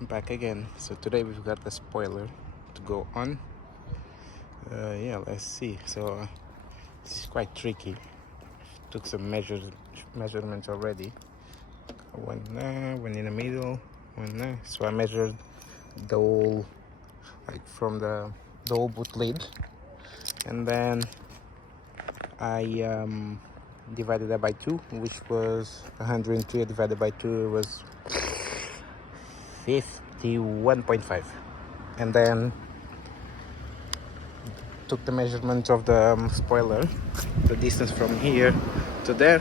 I'm back again. So today we've got the spoiler to go on. Yeah, let's see. So this is quite tricky. Took some measurements already. One there, one in the middle, one there. So I measured the whole, like from the whole boot lid, and then I divided that by 2, which was 103 divided by 2 was 51.5, and then took the measurement of the spoiler, the distance from here to there,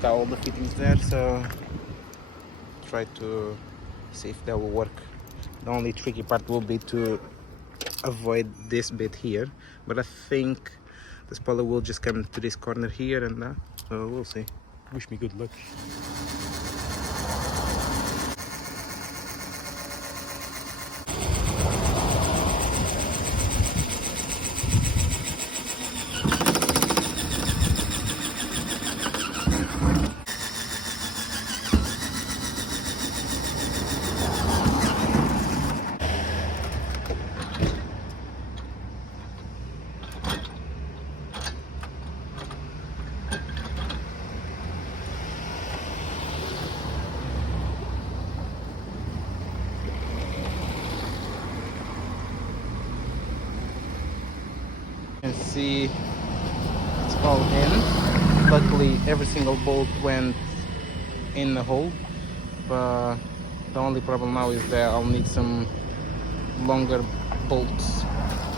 got all the fittings there, so try to see if that will work. The only tricky part will be to avoid this bit here, but I think the spoiler will just come to this corner here, and so we'll see. Wish me good luck. And see, it's all in. Luckily every single bolt went in the hole, but the only problem now is that I'll need some longer bolts.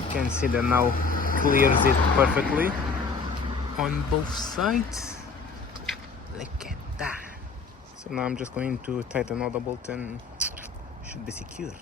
You can see that now clears it perfectly on both sides. Look at that. So now I'm just going to tighten all the bolts and should be secure.